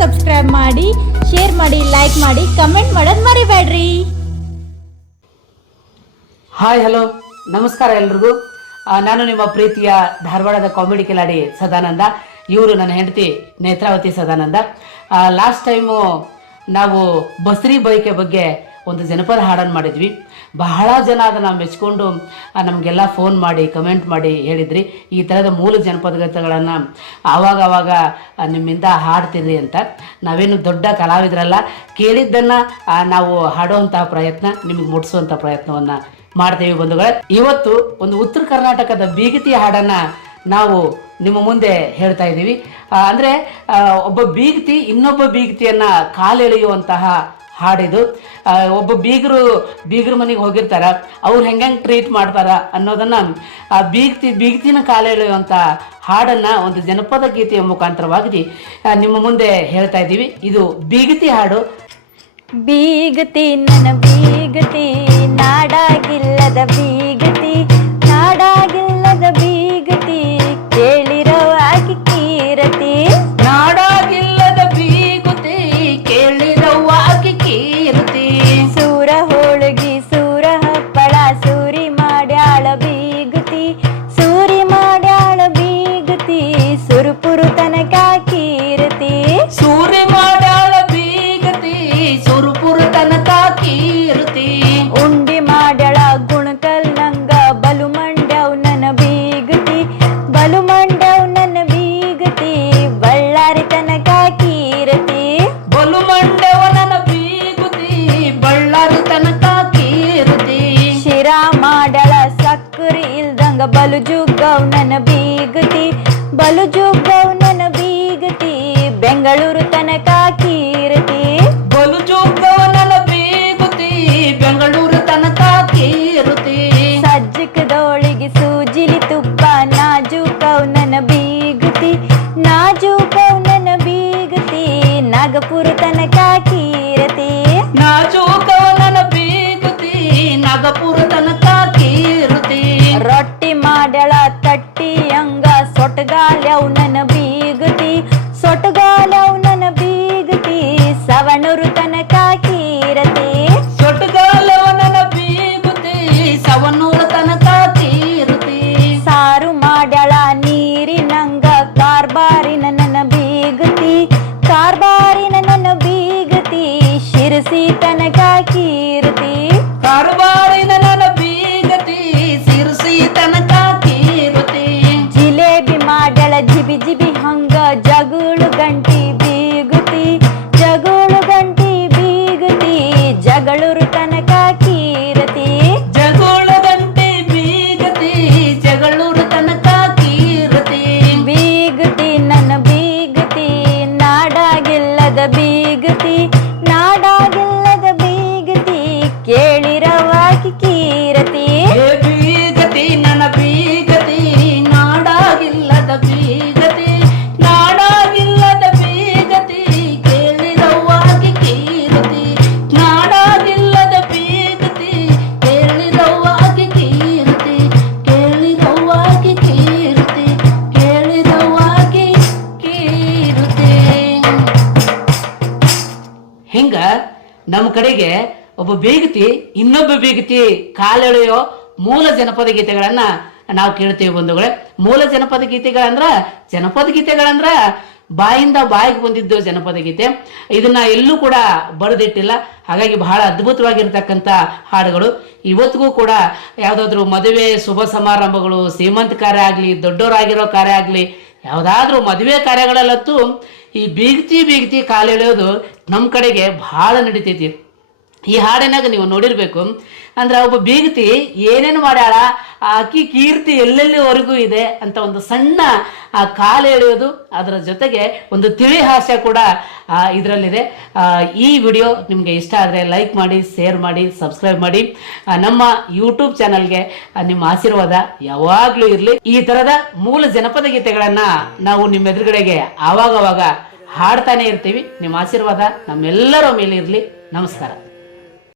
Subscribe ಮಾಡಿ, share ಮಾಡಿ, like ಮಾಡಿ, ಕಮೆಂಟ್ ಮಾಡೋದು ಮರಿಬೇಡ್ರಿ. ಹಾಯ್, ಹಲೋ, ನಮಸ್ಕಾರ ಎಲ್ರಿಗೂ. ನಾನು ನಿಮ್ಮ ಪ್ರೀತಿಯ ಧಾರವಾಡದ ಕಾಮಿಡಿ ಕಿಲಾಡಿ ಸದಾನಂದ. ಇವರು ನನ್ನ ಹೆಂಡತಿ ನೇತ್ರಾವತಿ ಸದಾನಂದ. ಲಾಸ್ಟ್ ಟೈಮು ನಾವು ಬಸ್ರಿ ಬೈಕೆ ಬಗ್ಗೆ ಒಂದು ಜನಪದ ಹಾಡನ್ನು ಮಾಡಿದ್ವಿ. ಬಹಳ ಜನ ಅದನ್ನು ಮೆಚ್ಕೊಂಡು ನಮಗೆಲ್ಲ ಫೋನ್ ಮಾಡಿ ಕಮೆಂಟ್ ಮಾಡಿ ಹೇಳಿದ್ರಿ, ಈ ಥರದ ಮೂಲ ಜನಪದ ಗೀತೆಗಳನ್ನು ಆವಾಗ ನಿಮ್ಮಿಂದ ಹಾಡ್ತೀರಿ ಅಂತ. ನಾವೇನು ದೊಡ್ಡ ಕಲಾವಿದರಲ್ಲ, ಕೇಳಿದ್ದನ್ನು ನಾವು ಹಾಡುವಂತಹ ಪ್ರಯತ್ನ, ನಿಮಗೆ ಮುಟ್ಟಿಸುವಂಥ ಪ್ರಯತ್ನವನ್ನು ಮಾಡ್ತೇವೆ ಬಂಧುಗಳೇ. ಇವತ್ತು ಒಂದು ಉತ್ತರ ಕರ್ನಾಟಕದ ಬೀಗತಿ ಹಾಡನ್ನು ನಾವು ನಿಮ್ಮ ಮುಂದೆ ಹೇಳ್ತಾ ಇದ್ದೀವಿ. ಅಂದರೆ ಒಬ್ಬ ಬೀಗತಿ ಇನ್ನೊಬ್ಬ ಬೀಗತಿಯನ್ನು ಕಾಲೆಳೆಯುವಂತಹ ಹಾಡಿದು. ಒಬ್ಬ ಬೀಗರು ಮನೆಗೆ ಹೋಗಿರ್ತಾರ, ಅವ್ರು ಹೆಂಗೆ ಟ್ರೀಟ್ ಮಾಡ್ತಾರ ಅನ್ನೋದನ್ನು ಬೀಗತಿನ ಕಾಲೆಳೆಯುವಂಥ ಹಾಡನ್ನು ಒಂದು ಜನಪದ ಗೀತೆಯ ಮುಖಾಂತರವಾಗಿ ನಿಮ್ಮ ಮುಂದೆ ಹೇಳ್ತಾ ಇದ್ದೀವಿ. ಇದು ಬೀಗತಿ ಹಾಡು. ಬೀಗತಿ ನನ್ನ ಬೀಗತಿ, ನಾಡಾಗಿಲ್ಲದ ಬೀಗತಿ, ನಾಡಾಗಿಲ್ಲದ ಬೀಗತಿ, ಕೇಳಿರೋ ಆಗಿ ಕೀರತಿ. ನಾಡಾಗಿಲ್ಲದ ಬೀಗತಿ, ಕೇಳಿರೋ ಆಗಿ ಕೀರತಿ. ಸೂರ ಹೋಳಗಿ ಸೂರ ಹಪ್ಪಳ, ಸೂರಿ ಮಾಡ್ಯಾಳ ಬೀಗತಿ, ಸೂರಿ ಮಾಡ್ಯಾಳ ಬೀಗತಿ, ಸುರುಪುರು ತನಕ ಕೀರತಿ. ಸೂರಿ ಮಾಡ್ಯಾಳ ಬೀಗತಿ, ಸುರುಪುರು ತನಕ ಕೀರತಿ. ಉಂಡಿ ಮಾಡ್ಯಾಳ ಗುಣಕಲ್ ನಂಗ, ಬಲು ಮಂಡ್ಯವ್ ನನ್ನ ಬೀಗತಿ, ಬಲು ಮಂಡ್ಯವ್ ನನ್ನ ಬೀಗತಿ, ಬಳ್ಳಾರಿ ತನಕ ಕೀರತಿ. ಬಲು ಮಂಡ್ಯವ ನನ್ನ ಬೀಗತಿ, ಬಳ್ಳಾರಿ ತನಕ ಕೀರತಿ. ಶಿರಾ ಮಾಡ್ಯಾಳ ಸಕ್ಕರಿ ಇಲ್ದಂಗ, ಬಲು ಜುಗ್ಗವ್ ನನ್ನ ಬೀಗತಿ, ಬಲು ಜುಗ್ಗವ್ ನನ್ನ ಬೀಗತಿ, ಬೆಂಗಳೂರು ತನಕ ಕೀರತಿ. ಬಲು ಜೋಗವ ನನ್ನ ಬೀಗತಿ, ಬೆಂಗಳೂರು ತನಕ ಕೀರತಿ. ಸಜ್ಜಕದೊಳಗೆ ಸೂಜಿಲಿ ತುಪ್ಪ, ನಾಜೂಕವ್ ನನ್ನ ಬೀಗತಿ, ನಾಜೂಕವ್ ನನ್ನ ಬೀಗತಿ, ನಾಗಪುರ ತನಕ ಕೀರತಿ. ನಾಜೂಕವ ನನ್ನ ಬೀಗತಿ, ನಾಗಪುರ ತನಕ ಕೀರತಿ. ರೊಟ್ಟಿ ಮಾಡ್ಯಾಳ ತಟ್ಟಿ ಅಂಗ, ಸೊಟ್ಗಾಲ್ಯವ್ ನನ್ನ ಬೀಗತಿ, ಸೊಟ್ಗಾಲವ್ ನನ್ನ ಬೀಗತಿ, ಸವಣೂರು ತನಕ ಕೀರತಿ. ಸೊಟ್ಗಾಲವ ನನ್ನ ಬೀಗತಿ, ಸವಣೂರು ತನಕ ಕೀರತಿ. ಸಾರು ಮಾಡ್ಯಾಳ ನೀರಿನಂಗ, ಕಾರ್ಬಾರಿನ ನನ್ನ ಬೀಗತಿ, ಕಾರ್ಬಾರಿನ ನನ್ನ ಬೀಗತಿ, ಶಿರಸಿ ತನಕ ಕೀರತಿ. ಕಾರವಾರಿನ ನನ್ನ ಬೀಗತಿ, ಸಿರಸಿ ತನಕ ಕೀರತಿ. ಜಿಲೇಬಿ ಮಾಡ್ಯಾಳ ಜಿಬಿ ಜಿಬಿ ಹಂಗ, ಜಗುಳು ಗಂಟಿ ಬೀಗತಿ, ಜಗುಳು ಗಂಟಿ ಬೀಗತಿ, ಜಗಳೂರು ತನಕ ಕೀರತಿ. ಜಗೋಳ ಗಂಟೆ ಬೀಗತಿ, ಜಗಳೂರು ತನಕ ಕೀರತಿ. ಬೀಗತಿ ನನ್ನ ಬೀಗತಿ, ನಾಡಾಗಿಲ್ಲದ ಬೀಗತಿ, ನಾಡಾಗಿಲ್ಲದ ಬೀಗತಿ, ಕೇಳಿರವಾಗಿ ಕೀರತಿ. ಹೇ ಬೀಗತಿ ನನ್ನ ಬೀಗತಿ, ನಾಡಾಗಿಲ್ಲದ ಬೀಗತಿ, ನಾಡಾಗಿಲ್ಲದ ಬೀಗತಿ, ಕೇಳಿರವಾಗಿ ಕೀರತಿ. ನಾಡಾಗಿಲ್ಲದ ಬೀಗತಿ, ಕೇಳಿರವಾಗಿ ಕೀರತಿ, ಕೇಳಿರವಾಗಿ ಕೀರತಿ, ಕೇಳಿರವಾಗಿ ಕೀರತಿ. ಹಿಂಗ ನಮ್ಮ ಕಡೆಗೆ ಒಬ್ಬ ಬೀಗತಿ ಇನ್ನೊಬ್ಬ ಬೀಗತಿ ಕಾಲೆಳೆಯೋ ಮೂಲ ಜನಪದ ಗೀತೆಗಳನ್ನ ನಾವು ಕೇಳ್ತೇವೆ ಬಂಧುಗಳೇ. ಮೂಲ ಜನಪದ ಗೀತೆಗಳಂದ್ರ ಬಾಯಿಂದ ಬಾಯಿಗೆ ಬಂದಿದ್ದು ಜನಪದ ಗೀತೆ. ಇದನ್ನ ಎಲ್ಲೂ ಕೂಡ ಬರೆದಿಟ್ಟಿಲ್ಲ, ಹಾಗಾಗಿ ಬಹಳ ಅದ್ಭುತವಾಗಿರ್ತಕ್ಕಂಥ ಹಾಡುಗಳು. ಇವತ್ತಿಗೂ ಕೂಡ ಯಾವುದಾದ್ರೂ ಮದುವೆ ಶುಭ ಸಮಾರಂಭಗಳು, ಸೀಮಂತ ಕಾರ್ಯ ಆಗಲಿ, ದೊಡ್ಡವರಾಗಿರೋ ಕಾರ್ಯ ಆಗಲಿ, ಯಾವುದಾದ್ರೂ ಮದುವೆ ಕಾರ್ಯಗಳಲ್ಲಂತೂ ಈ ಬೀಗತಿ ಕಾಲೆಳೆಯೋದು ನಮ್ಮ ಕಡೆಗೆ ಬಹಳ ನಡೀತೈತಿ. ಈ ಹಾಡಿನಾಗ ನೀವು ನೋಡಿರ್ಬೇಕು, ಅಂದ್ರೆ ಒಬ್ಬ ಬೀಗತಿ ಏನೇನು ಮಾಡ್ಯಾಳ, ಆಕಿ ಕೀರ್ತಿ ಎಲ್ಲೆಲ್ಲಿವರೆಗೂ ಇದೆ ಅಂತ ಒಂದು ಸಣ್ಣ ಕಾಲು ಎಳೆಯೋದು, ಅದರ ಜೊತೆಗೆ ಒಂದು ತಿಳಿ ಹಾಸ್ಯ ಕೂಡ ಇದರಲ್ಲಿದೆ. ಈ ವಿಡಿಯೋ ನಿಮಗೆ ಇಷ್ಟ ಆದರೆ ಲೈಕ್ ಮಾಡಿ, ಶೇರ್ ಮಾಡಿ, ಸಬ್ಸ್ಕ್ರೈಬ್ ಮಾಡಿ. ನಮ್ಮ ಯೂಟ್ಯೂಬ್ ಚಾನಲ್ಗೆ ನಿಮ್ಮ ಆಶೀರ್ವಾದ ಯಾವಾಗಲೂ ಇರಲಿ. ಈ ಥರದ ಮೂಲ ಜನಪದ ಗೀತೆಗಳನ್ನು ನಾವು ನಿಮ್ಮ ಎದುರುಗಡೆಗೆ ಆವಾಗವಾಗ ಹಾಡ್ತಾನೆ ಇರ್ತೀವಿ. ನಿಮ್ಮ ಆಶೀರ್ವಾದ ನಮ್ಮೆಲ್ಲರ ಮೇಲೆ ಇರಲಿ. ನಮಸ್ಕಾರ.